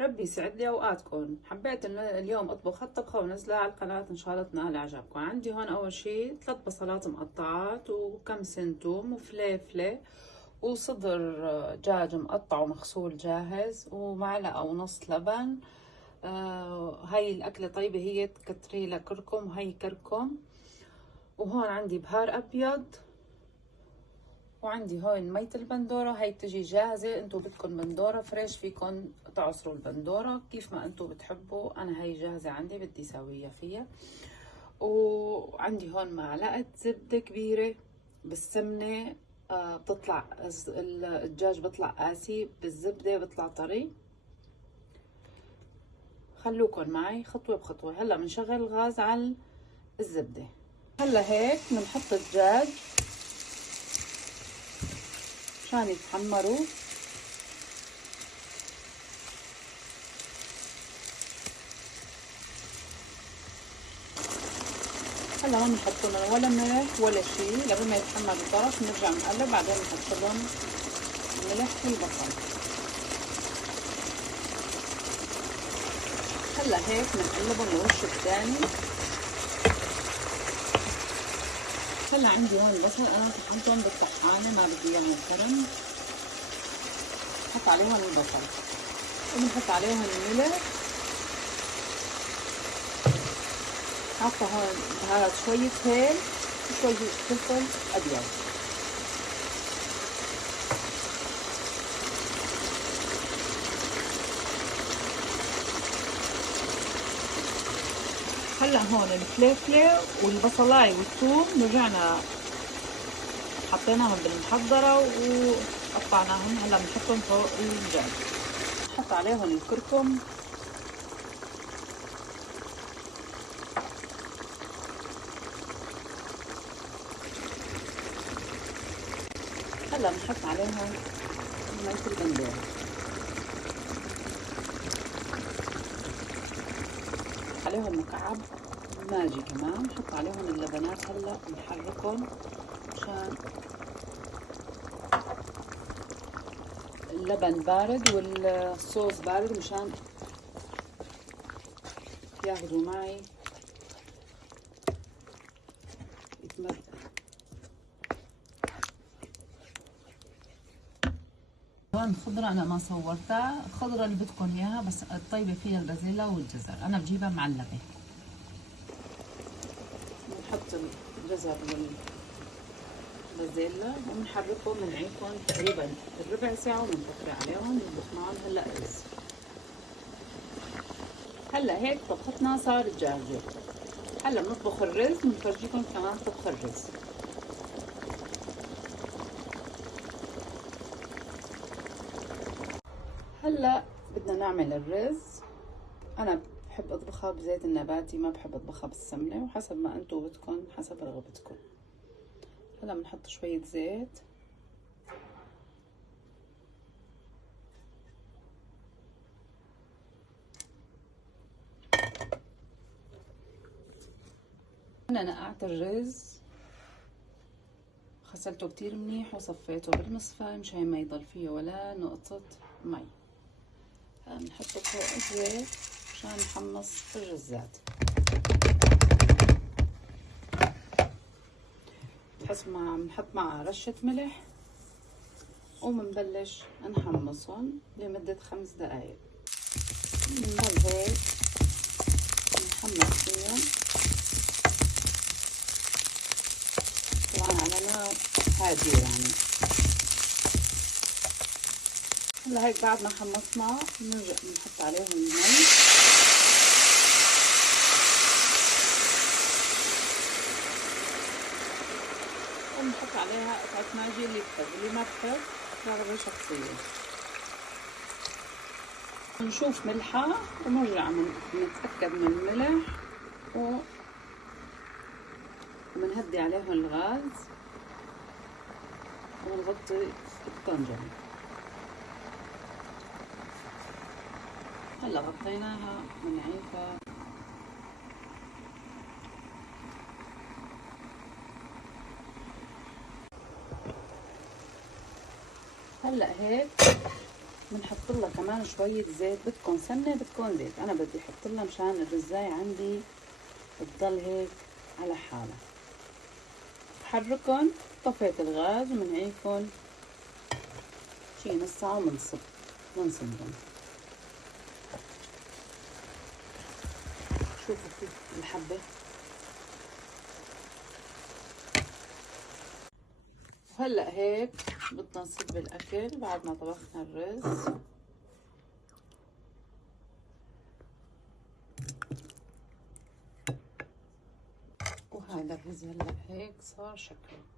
ربي يسعد لي اوقاتكم. حبيت إن اليوم اطبخ هالطبخه ونزلها على القناه، ان شاء الله تنال اعجابكم. عندي هون اول شي 3 بصلات مقطعات وكم سن توم وفليفله وصدر دجاج مقطع ومغسول جاهز ومعلقه ونص لبن. هاي الاكله طيبه، هي تكتري لها كركم وهي كركم. وهون عندي بهار ابيض، وعندي هون مية البندورة، هي بتجي جاهزة. انتو بدكن بندورة فريش فيكن تعصروا البندورة كيف ما انتو بتحبوا، انا هي جاهزة عندي بدي سويها فيها. وعندي هون معلقة زبدة كبيرة بالسمنة. بتطلع الدجاج بيطلع قاسي، بالزبدة بيطلع طري. خلوكن معي خطوة بخطوة. هلا بنشغل الغاز على الزبدة. هلا هيك بنحط الدجاج مشان يتحمروا. هلا ما بنحط لهم ولا ملح ولا شيء لبين ما يتحمر الطرف، بنرجع نقلب بعدين بنحط لهم الملح والبصل. هلا هيك بنقلبهم الوش الثاني. هلا عندي هون البصل انا طحنتهم بالطحانه، ما بدي اياهم الفرن. بحط عليهم البصل وبنحط عليهم الملح. حاطه هون بهارات شويه هيل وشويه فلفل ابيض. هلا هون الفليفله والبصلاي والثوم رجعنا حطيناهم بالمحضرة وقطعناهم. هلا بنحطهم فوق الدجاج. نحط عليهم الكركم. هلا بنحط عليهم مية البندورة. عليهم مكعب ماجي كمان. نحط عليهم اللبنات. هلا بنحركهم عشان اللبن بارد والصوص بارد، مشان ياخدوا معي يتمرق. هون خضرة أنا ما صورتها، الخضرة اللي بدكم إياها بس الطيبة فيها البازيلا والجزر، أنا بجيبها معلبة. بنحط الجزر والبازيلا وبنحركهم، بنعينهم تقريبا ربع ساعة وبنطفي عليهم نطبخ معهم هلا رز. هلا هيك طبختنا صارت جاهزة. هلا بنطبخ الرز، بنفرجيكم كمان طبخ الرز. هلا بدنا نعمل الرز. انا بحب اطبخها بزيت النباتي، ما بحب اطبخها بالسمنة، وحسب ما انتو بدكن حسب رغبتكم. هلا بنحط شوية زيت. انا نقعت الرز، غسلته كتير منيح وصفيته بالمصفاة مشان ما يضل فيه ولا نقطة مي. بنحطه فوق الزيت مشان نحمص الرزات. بحس ما بنحط معها رشة ملح وبنبلش نحمصهم لمدة 5 دقايق. بنضل هيك نحمص فيهم طبعا على نار هادية يعني. هلا هيك بعد ما حمصنا بنرجع بنحط عليهم المي. ونحط عليها قطعة ماجي اللي بحب، اللي ما بحب رغبة شخصية. نشوف ملحها ونرجع نتأكد من الملح وبنهدي عليهم الغاز ونغطي الطنجرة. هلا غطيناها بنعيفها. هلا هيك بنحط لها كمان شوية زيت، بدكم سمنة بدكم زيت، أنا بدي أحط لها مشان الرزاية عندي بتضل هيك على حالها. بحركن، طفيت الغاز ومنعيكن شي نص ساعة ومنصبن. شوفوا كيف الحبة. وهلأ هيك بدنا نصب الأكل بعد ما طبخنا الرز. وهذا الرز هلأ هيك صار شكله.